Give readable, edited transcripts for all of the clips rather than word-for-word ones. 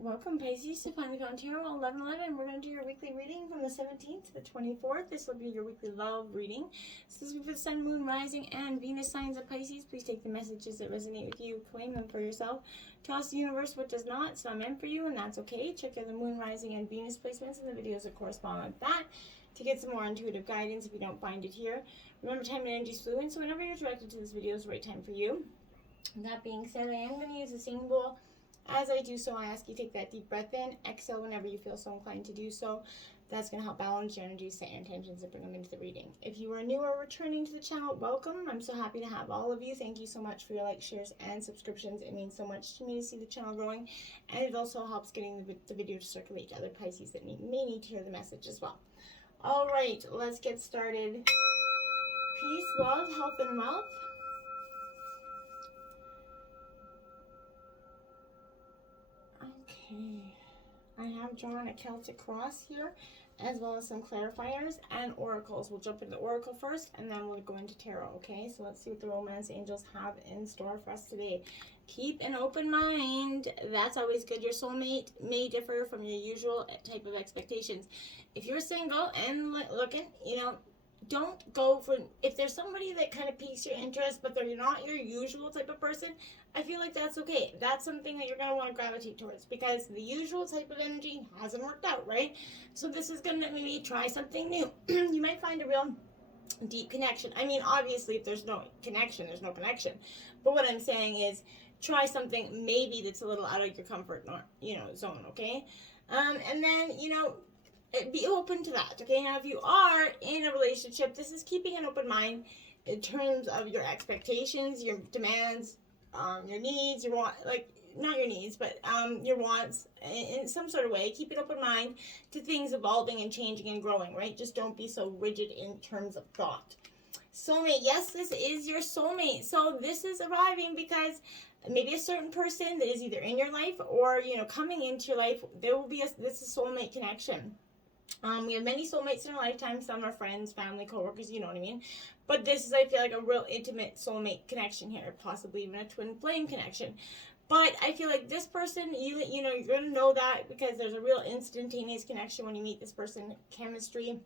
Welcome, Pisces, to Find the Count Tarot 1111. We're going to do your weekly reading from the 17th to the 24th. This will be your weekly love reading. So this will be for the Sun, Moon, Rising, and Venus signs of Pisces. Please take the messages that resonate with you, claim them for yourself. Toss the universe what does not. It's not meant for you, and that's okay. Check out the Moon, Rising, and Venus placements in the videos that correspond with that to get some more intuitive guidance if you don't find it here. Remember, time and energy is fluid, so whenever you're directed to this video is the right time for you. That being said, I am going to use a singing bowl. As I do so, I ask you to take that deep breath in, exhale whenever you feel so inclined to do so. That's going to help balance your energy, set your intentions, and bring them into the reading. If you are new or returning to the channel, welcome. I'm so happy to have all of you. Thank you so much for your likes, shares, and subscriptions. It means so much to me to see the channel growing, and it also helps getting the video to circulate to other Pisces that may need to hear the message as well. All right, let's get started. Peace, love, health, and wealth. Okay, I have drawn a Celtic cross here, as well as some clarifiers and oracles. We'll jump into the oracle first, and then we'll go into tarot, okay? So let's see what the romance angels have in store for us today. Keep an open mind. That's always good. Your soulmate may differ from your usual type of expectations. If you're single and looking, don't go for, if there's somebody that kind of piques your interest, but they're not your usual type of person, I feel like that's okay. That's something that you're going to want to gravitate towards, because the usual type of energy hasn't worked out, right? So this is going to maybe try something new. You might find a real deep connection. I mean, obviously, if there's no connection, there's no connection. But what I'm saying is, try something maybe that's a little out of your comfort zone, okay? And then, be open to that, okay? Now, if you are in a relationship, this is keeping an open mind in terms of your expectations, your demands, your needs, your want, not your needs, but your wants in some sort of way. Keep an open mind to things evolving and changing and growing, right? Just don't be so rigid in terms of thought. Soulmate, yes, this is your soulmate. So this is arriving because maybe a certain person that is either in your life or, coming into your life, there will be this is soulmate connection. We have many soulmates in our lifetime. Some are friends, family, co-workers, you know what I mean? But this is, I feel like, a real intimate soulmate connection here, possibly even a twin flame connection. But I feel like this person, you're going to know that because there's a real instantaneous connection when you meet this person. Chemistry,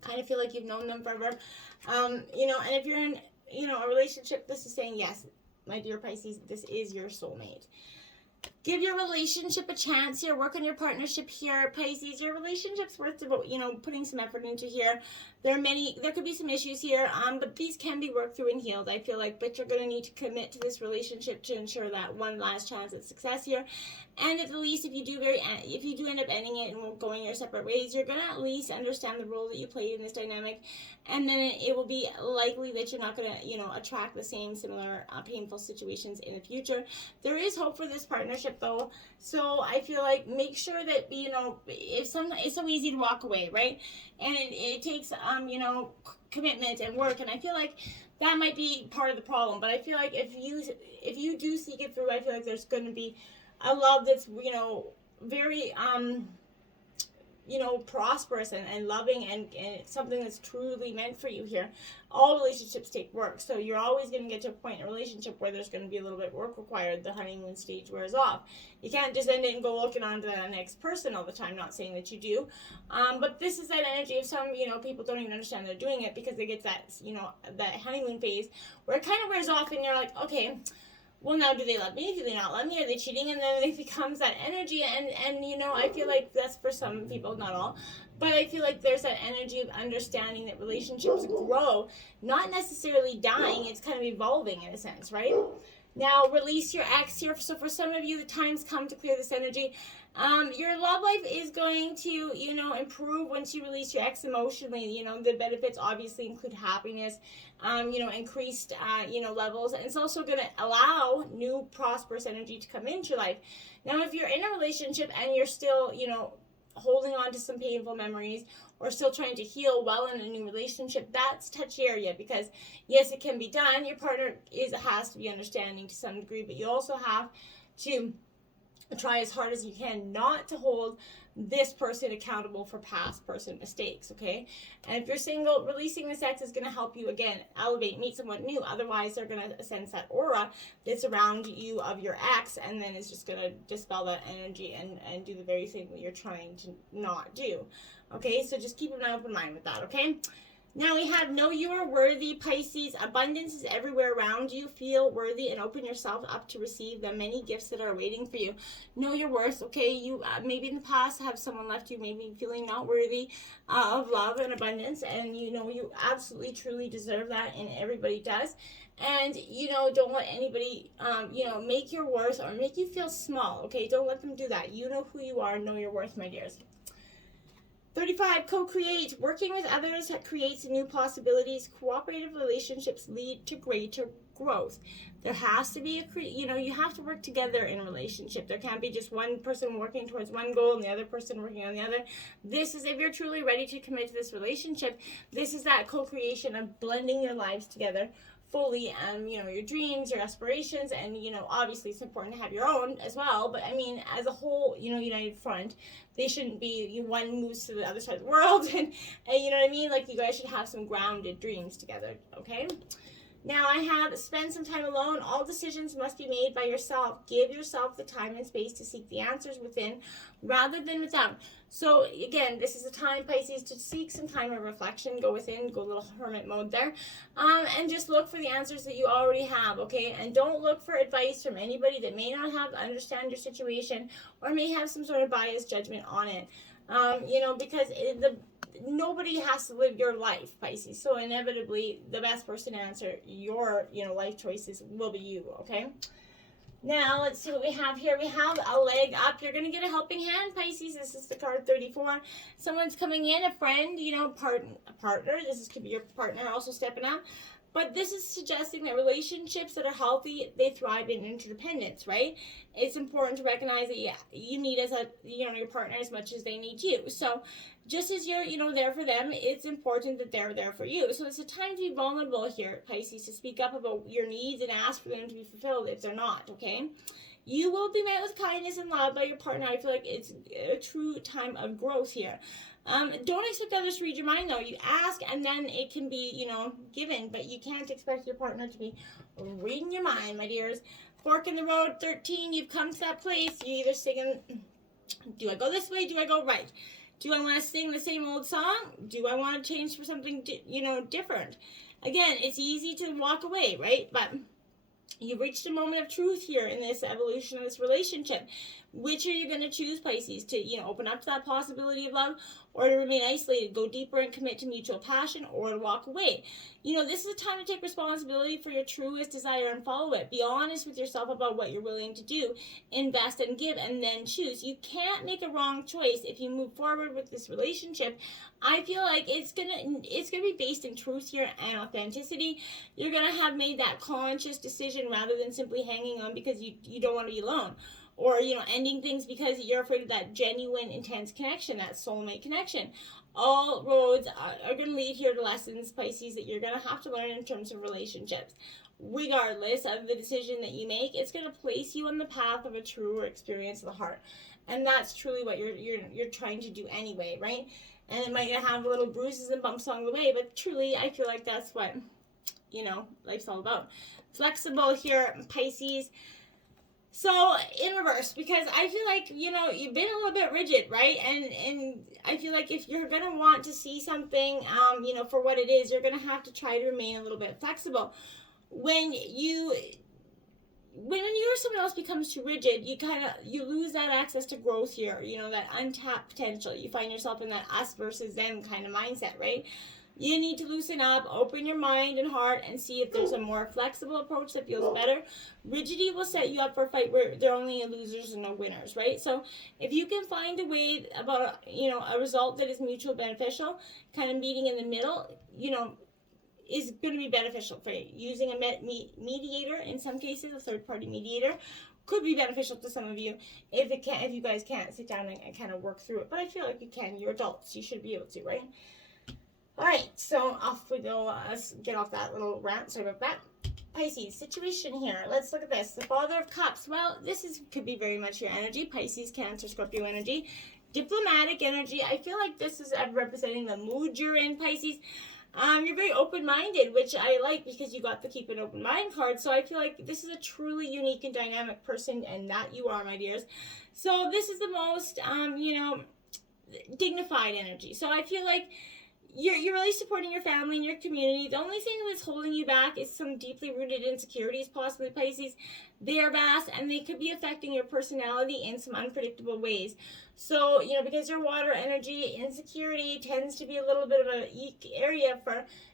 kind of feel like you've known them forever. And if you're in, a relationship, this is saying, yes, my dear Pisces, this is your soulmate. Give your relationship a chance here. Work on your partnership here, Pisces. Your relationship's worth about, putting some effort into here. There could be some issues here, but these can be worked through and healed, I feel like. But you're going to need to commit to this relationship to ensure that one last chance at success here. And at the least, if you do end up ending it and going your separate ways, you're going to at least understand the role that you played in this dynamic. And then it will be likely that you're not going to, attract the same similar painful situations in the future. There is hope for this partnership, though. So I feel like make sure that, it's so easy to walk away, right? And it takes, commitment and work. And I feel like that might be part of the problem. But I feel like if you do seek it through, I feel like there's going to be a love that's, very, prosperous and loving and it's something that's truly meant for you here. All relationships take work. So you're always going to get to a point in a relationship where there's going to be a little bit of work required. The honeymoon stage wears off. You can't just end it and go looking on to the next person all the time. Not saying that you do. But this is that energy of some, people don't even understand they're doing it because they get that, that honeymoon phase where it kind of wears off and you're like, okay, well, now do they love me? Do they not love me? Are they cheating? And then it becomes that energy. And I feel like that's for some people, not all. But I feel like there's that energy of understanding that relationships grow, not necessarily dying. It's kind of evolving in a sense, right? Now, release your ex here. So for some of you, the time's come to clear this energy. Your love life is going to, improve once you release your ex emotionally. The benefits obviously include happiness, increased, levels. And it's also going to allow new prosperous energy to come into your life. Now, if you're in a relationship and you're still, holding on to some painful memories or still trying to heal well in a new relationship, that's touchy area because, yes, it can be done. Your partner has to be understanding to some degree, but you also have to try as hard as you can not to hold this person accountable for past person mistakes, okay? And if you're single, releasing this ex is going to help you, again, elevate, meet someone new. Otherwise, they're going to sense that aura that's around you of your ex, and then it's just going to dispel that energy and do the very thing that you're trying to not do, okay? So just keep an open mind with that, okay? Now we have know you are worthy, Pisces. Abundance is everywhere around you. Feel worthy and open yourself up to receive the many gifts that are waiting for you. Know your worth, okay? You maybe in the past have someone left you maybe feeling not worthy of love and abundance, and you know you absolutely truly deserve that, and everybody does. And you know, don't let anybody make your worth or make you feel small, okay? Don't let them do that. You know who you are. Know your worth, my dears. 35, co-create. Working with others creates new possibilities. Cooperative relationships lead to greater growth. There has to be you have to work together in a relationship. There can't be just one person working towards one goal and the other person working on the other. This is, if you're truly ready to commit to this relationship, this is that co-creation of blending your lives together fully, your dreams, your aspirations, and obviously it's important to have your own as well, but I mean as a whole, united front. They shouldn't be one moves to the other side of the world, and you know what I mean, like you guys should have some grounded dreams together, okay? Now I have spend some time alone. All decisions must be made by yourself. Give yourself the time and space to seek the answers within rather than without. So again, this is a time, Pisces, to seek some time of reflection. Go within, go a little hermit mode there, and just look for the answers that you already have, okay? And don't look for advice from anybody that may not understand your situation or may have some sort of biased judgment on it, because nobody has to live your life, Pisces. So inevitably, the best person to answer your, life choices will be you, okay? Now, let's see what we have here. We have a leg up. You're going to get a helping hand, Pisces. This is the card 34. Someone's coming in, a friend, a partner. Could be your partner also stepping up. But this is suggesting that relationships that are healthy, they thrive in interdependence, right? It's important to recognize that, you need your partner as much as they need you. So just as you're, there for them, it's important that they're there for you. So it's a time to be vulnerable here, Pisces, to speak up about your needs and ask for them to be fulfilled if they're not, okay? You will be met with kindness and love by your partner. I feel like it's a true time of growth here. Don't expect others to read your mind, though. You ask, and then it can be, given. But you can't expect your partner to be reading your mind, my dears. Fork in the road, 13. You've come to that place. You either singing, do I go this way? Do I go right? Do I want to sing the same old song? Do I want to change for something, different? Again, it's easy to walk away, right? But you've reached a moment of truth here in this evolution of this relationship. Which are you going to choose, Pisces? To, open up to that possibility of love, or to remain isolated, go deeper and commit to mutual passion, or to walk away? This is a time to take responsibility for your truest desire and follow it. Be honest with yourself about what you're willing to do, invest and give, and then choose. You can't make a wrong choice if you move forward with this relationship. I feel like it's gonna be based in truth here and authenticity. You're gonna have made that conscious decision rather than simply hanging on because you don't want to be alone. Or, ending things because you're afraid of that genuine, intense connection, that soulmate connection. All roads are going to lead here to lessons, Pisces, that you're going to have to learn in terms of relationships. Regardless of the decision that you make, it's going to place you on the path of a truer experience of the heart. And that's truly what you're trying to do anyway, right? And it might have little bruises and bumps along the way, but truly, I feel like that's what, life's all about. Flexible here, Pisces. So, in reverse, because I feel like, you've been a little bit rigid, right? And I feel like if you're going to want to see something, for what it is, you're going to have to try to remain a little bit flexible. When you or someone else becomes too rigid, you lose that access to growth here, that untapped potential. You find yourself in that us versus them kind of mindset, right? You need to loosen up, open your mind and heart, and see if there's a more flexible approach that feels better. Rigidity will set you up for a fight where there are only losers and no winners, right? So if you can find a way about, a result that is mutually beneficial, kind of meeting in the middle, is going to be beneficial for you. Using a mediator, in some cases, a third-party mediator, could be beneficial to some of you if you guys can't sit down and kind of work through it. But I feel like you can. You're adults. You should be able to, right? All right, so off we go. Let's get off that little rant. Sorry about that. Pisces, situation here. Let's look at this. The Father of Cups. Well, could be very much your energy. Pisces, Cancer, Scorpio energy. Diplomatic energy. I feel like this is representing the mood you're in, Pisces. You're very open-minded, which I like because you got the keep an open mind card. So I feel like this is a truly unique and dynamic person, and that you are, my dears. So this is the most, dignified energy. So I feel like you're really supporting your family and your community. The only thing that's holding you back is some deeply rooted insecurities, possibly, Pisces. They are vast, and they could be affecting your personality in some unpredictable ways. So, because your water energy, insecurity tends to be a little bit of a weak area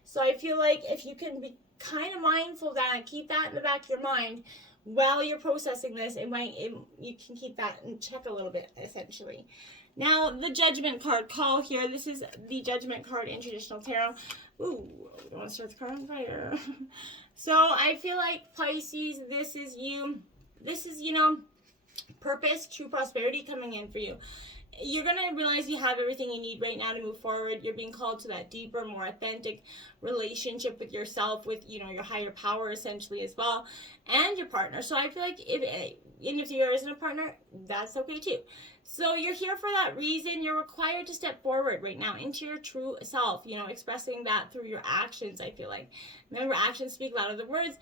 so I feel like if you can be kind of mindful of that and keep that in the back of your mind while you're processing this, you can keep that in check a little bit, essentially. Now, the Judgment card call here. This is the Judgment card in traditional tarot. Ooh, we don't want to start the car on fire. So, I feel like, Pisces, this is you. This is, purpose, true prosperity coming in for you. You're going to realize you have everything you need right now to move forward. You're being called to that deeper, more authentic relationship with yourself, with, your higher power, essentially, as well, and your partner. So, I feel like if there isn't a partner, that's okay, too. So you're here for that reason. You're required to step forward right now into your true self, expressing that through your actions, I feel like. Remember, actions speak louder than words.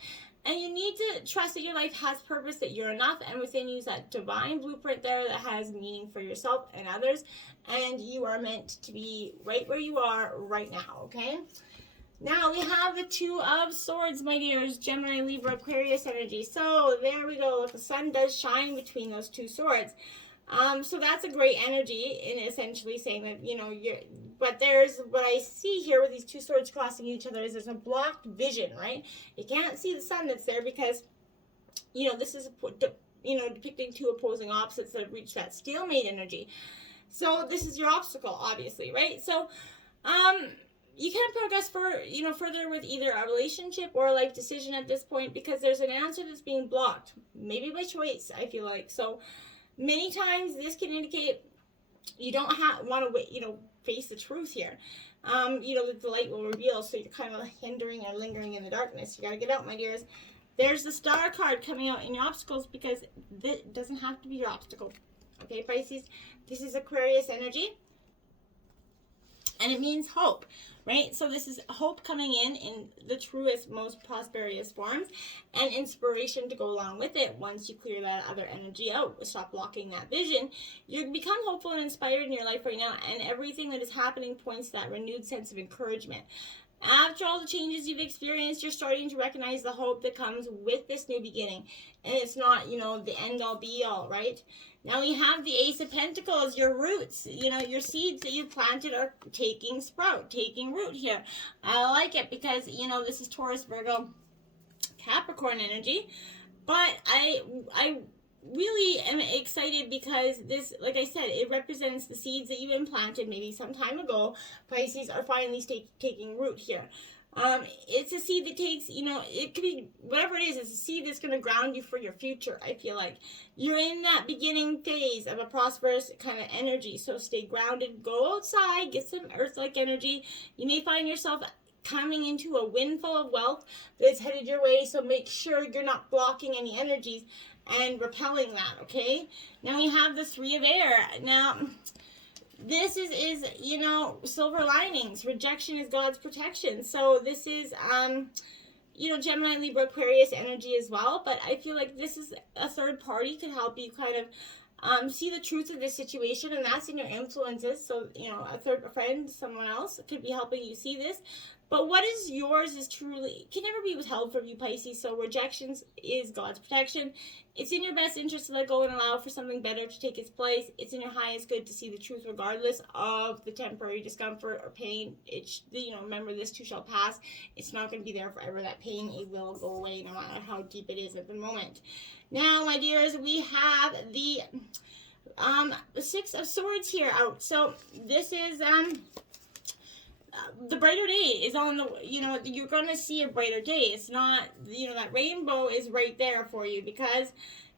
And you need to trust that your life has purpose, that you're enough, and within you is that divine blueprint there that has meaning for yourself and others. And you are meant to be right where you are right now, okay? Now we have the Two of Swords, my dears, Gemini, Libra, Aquarius energy. So there we go. The sun does shine between those two swords. So that's a great energy in essentially saying that, but there's what I see here with these two swords crossing each other is there's a blocked vision, right? You can't see the sun that's there because, this is, depicting two opposing opposites that have reached that stalemate energy. So this is your obstacle, obviously, right? So, you can't progress further with either a relationship or a life decision at this point because there's an answer that's being blocked, maybe by choice, I feel like. So, many times this can indicate you don't want to wait, face the truth here. That the light will reveal, so you're kind of hindering or lingering in the darkness. You got to get out, my dears. There's the Star card coming out in your obstacles because this doesn't have to be your obstacle. Okay, Pisces? This is Aquarius energy. And it means hope, right? So this is hope coming in the truest, most prosperous forms, and inspiration to go along with it. Once you clear that other energy out, stop blocking that vision, you become hopeful and inspired in your life right now, and everything that is happening points to that renewed sense of encouragement. After all the changes you've experienced, you're starting to recognize the hope that comes with this new beginning. And it's not, the end-all be-all, right? Now we have the Ace of Pentacles, your roots, your seeds that you planted are taking root here. I like it because, this is Taurus, Virgo, Capricorn energy. But I really am excited because this, like I said, it represents the seeds that you've implanted maybe some time ago. Pisces are finally taking root here. It's a seed that takes, it could be whatever it is. It's a seed that's going to ground you for your future. I feel like you're in that beginning phase of a prosperous kind of energy. So stay grounded, go outside, get some earth-like energy. You may find yourself coming into a windfall of wealth that's headed your way. So make sure you're not blocking any energies and repelling that. Okay. Now we have the Three of Air. Now, this is silver linings. Rejection is God's protection. So this is, Gemini, Libra, Aquarius energy as well. But I feel like this is a third party could help you kind of see the truth of this situation. And that's in your influences. So, a friend, someone else could be helping you see this. But what is yours is truly, can never be withheld from you, Pisces. So rejections is God's protection. It's in your best interest to let go and allow for something better to take its place. It's in your highest good to see the truth regardless of the temporary discomfort or pain. Remember, this too shall pass. It's not going to be there forever. That pain, it will go away no matter how deep it is at the moment. Now, my dears, we have the Six of Swords here out. So this is the brighter day is on the, you're going to see a brighter day. It's not, that rainbow is right there for you because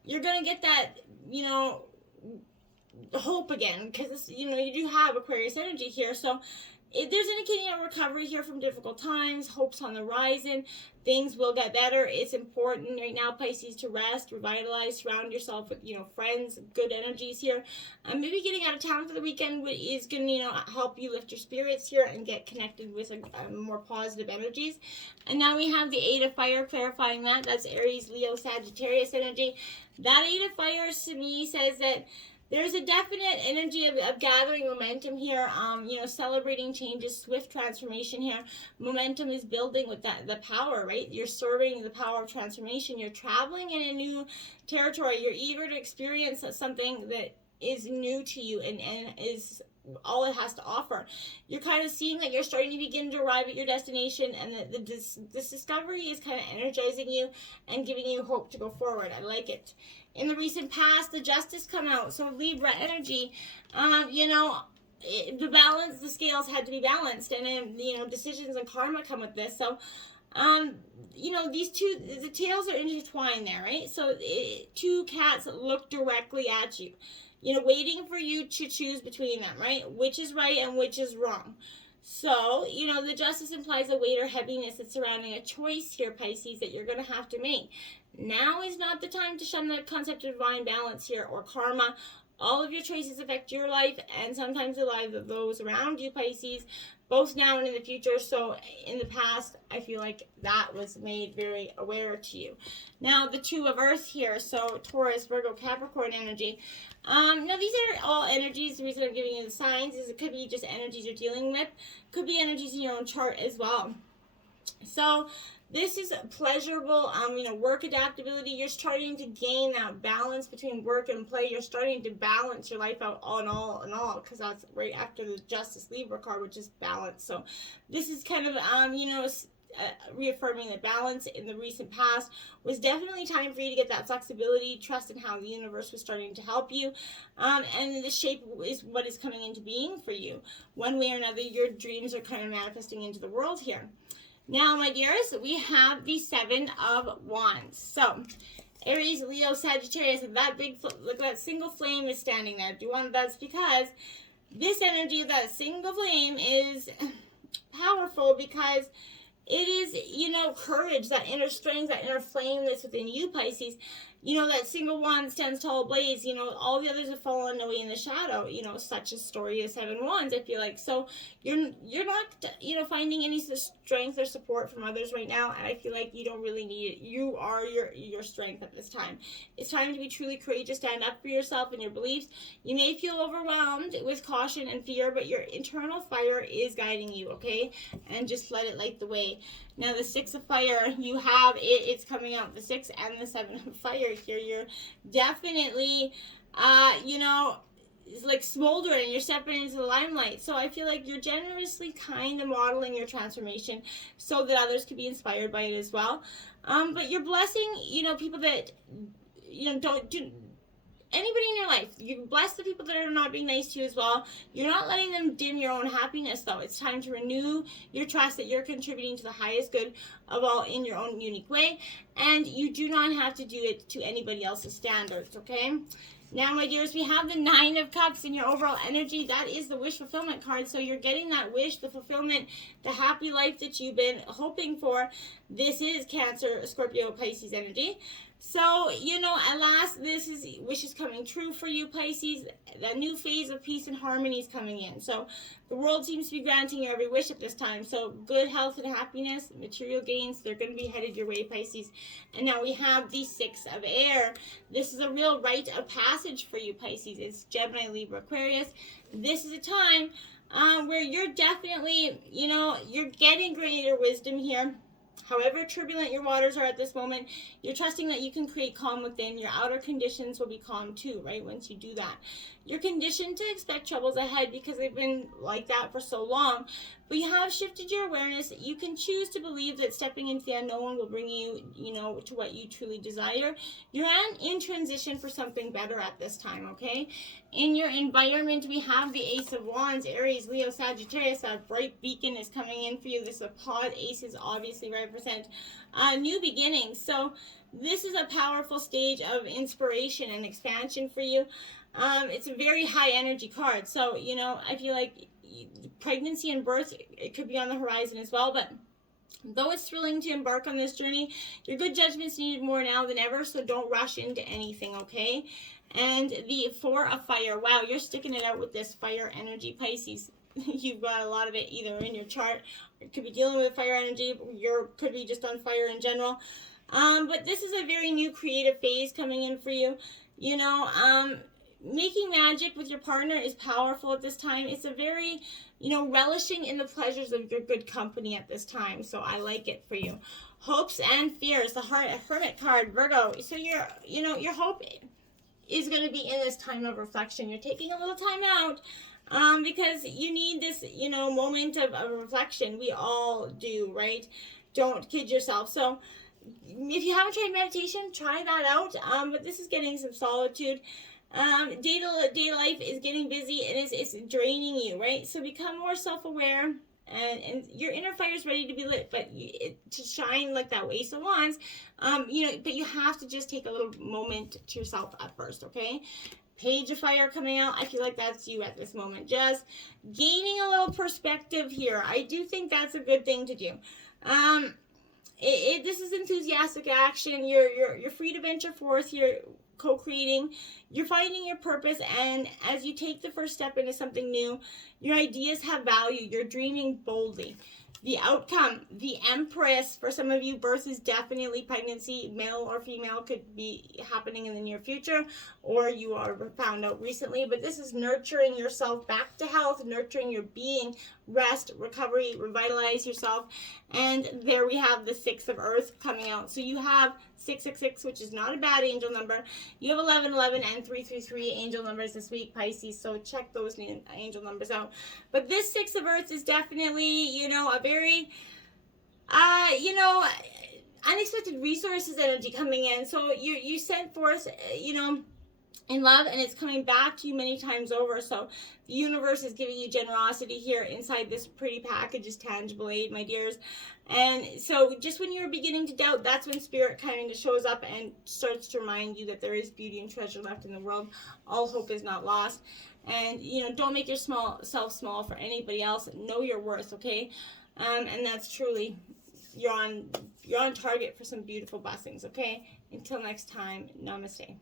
you're going to get that, hope again because, you do have Aquarius energy here. So there's indicating a recovery here from difficult times, hopes on the horizon. Things will get better. It's important right now, Pisces, to rest, revitalize, surround yourself with, friends, good energies here. Maybe getting out of town for the weekend is going to, help you lift your spirits here and get connected with more positive energies. And now we have the Eight of Fire, clarifying that. That's Aries, Leo, Sagittarius energy. That Eight of Fire to me says that there's a definite energy of gathering momentum here, celebrating changes, swift transformation here. Momentum is building with the power, right? You're serving the power of transformation. You're traveling in a new territory. You're eager to experience something that is new to you and is all it has to offer. You're kind of seeing that you're starting to begin to arrive at your destination, and that this discovery is kind of energizing you and giving you hope to go forward. I like it. In the recent past, the Justice come out. So Libra energy, the balance, the scales had to be balanced, and then, decisions and karma come with this. So, these two, the tails are intertwined there, right? So two cats look directly at you, waiting for you to choose between them, right? Which is right and which is wrong. So, the Justice implies a weight or heaviness that's surrounding a choice here, Pisces, that you're going to have to make. Now is not the time to shun the concept of divine balance here or karma. All of your choices affect your life and sometimes the lives of those around you, Pisces, both now and in the future. So in the past, I feel like that was made very aware to you. Now the Two of Earth here, so Taurus, Virgo, Capricorn energy. Now these are all energies. The reason I'm giving you the signs is it could be just energies you're dealing with. Could be energies in your own chart as well. So this is pleasurable, work adaptability. You're starting to gain that balance between work and play. You're starting to balance your life out all in all, because that's right after the Justice Libra card, which is balance. So this is kind of, reaffirming that balance in the recent past was definitely time for you to get that flexibility, trust in how the universe was starting to help you. And the shape is what is coming into being for you. One way or another, your dreams are kind of manifesting into the world here. Now, my dears, we have the Seven of Wands. So, Aries, Leo, Sagittarius, and that look, that single flame is standing there. That's because this energy of that single flame is powerful, because it is, courage, that inner strength, that inner flame that's within you, Pisces. That single wand stands tall ablaze. All the others have fallen away in the shadow. Such a story of Seven Wands, I feel like. So you're not, finding any strength or support from others right now, and I feel like you don't really need it. You are your strength at this time. It's time to be truly courageous, stand up for yourself and your beliefs. You may feel overwhelmed with caution and fear, but your internal fire is guiding you, okay? And just let it light the way. Now, the Six of Fire, you have it's coming out, the Six and the Seven of Fire here. You're definitely, it's like smoldering. You're stepping into the limelight. So I feel like you're generously kind of modeling your transformation so that others could be inspired by it as well. But you're blessing, people that, don't do anybody in your life. You bless the people that are not being nice to you as well. You're not letting them dim your own happiness, though. It's time to renew your trust that you're contributing to the highest good of all in your own unique way, and you do not have to do it to anybody else's standards, okay? Now, my dears, we have the Nine of Cups in your overall energy. That is the wish fulfillment card. So you're getting that wish, the fulfillment, the happy life that you've been hoping for. This is Cancer, Scorpio, Pisces energy. So, at last, this is wishes coming true for you, Pisces. The new phase of peace and harmony is coming in. So, the world seems to be granting your every wish at this time. So, good health and happiness, material gains, they're going to be headed your way, Pisces. And now we have the Six of Air. This is a real rite of passage for you, Pisces. It's Gemini, Libra, Aquarius. This is a time where you're definitely, you're getting greater wisdom here. However turbulent your waters are at this moment, you're trusting that you can create calm within. Your outer conditions will be calm too, right, once you do that. You're conditioned to expect troubles ahead because they've been like that for so long. But you have shifted your awareness. You can choose to believe that stepping into the unknown will bring you, to what you truly desire. You're in transition for something better at this time, okay? In your environment, we have the Ace of Wands, Aries, Leo, Sagittarius. That bright beacon is coming in for you. This is a pod. Aces obviously 100%. New beginnings. So this is a powerful stage of inspiration and expansion for you. It's a very high energy card. So, you know, I feel like pregnancy and birth, it could be on the horizon as well. But though it's thrilling to embark on this journey, your good judgment's needed more now than ever. So don't rush into anything, okay? And the Four of Fire. Wow, you're sticking it out with this fire energy, Pisces. You've got a lot of it either in your chart. It could be dealing with fire energy. You could be just on fire in general. But this is a very new creative phase coming in for you. You know, making magic with your partner is powerful at this time. It's a very, you know, relishing in the pleasures of your good company at this time. So I like it for you. Hopes and fears. The Hermit card, Virgo. So your hope is going to be in this time of reflection. You're taking a little time out because you need this, you know, moment of reflection. We all do, right? Don't kid yourself. So if you haven't tried meditation, try that out. But this is getting some solitude. Day life is getting busy and it's draining you, right? So become more self-aware, and your inner fire is ready to be lit, but to shine like that Ace of Wands, you know, but you have to just take a little moment to yourself at first, okay? Page of Fire coming out. I feel like that's you at this moment. Just gaining a little perspective here. I do think that's a good thing to do. This is enthusiastic action. You're free to venture forth. You're co-creating. You're finding your purpose, and as you take the first step into something new, your ideas have value. You're dreaming boldly. The outcome, the Empress. For some of you, birth is definitely pregnancy. Male or female could be happening in the near future, or you are found out recently. But this is nurturing yourself back to health, nurturing your being, rest, recovery, revitalize yourself. And there we have the Six of Earth coming out. So you have 666, which is not a bad angel number. You have 1111 and 333 angel numbers this week, Pisces. So check those angel numbers out. But this Six of Earth is definitely, you know, a very, you know, unexpected resources energy coming in. So you sent forth, you know, in love, and it's coming back to you many times over. So the universe is giving you generosity here inside this pretty package is tangible aid, my dears. And so just when you're beginning to doubt, that's when Spirit kind of shows up and starts to remind you that there is beauty and treasure left in the world. All hope is not lost. And, you know, don't make yourself small for anybody else. Know your worth, okay? And that's truly, you're on target for some beautiful blessings, okay? Until next time, namaste.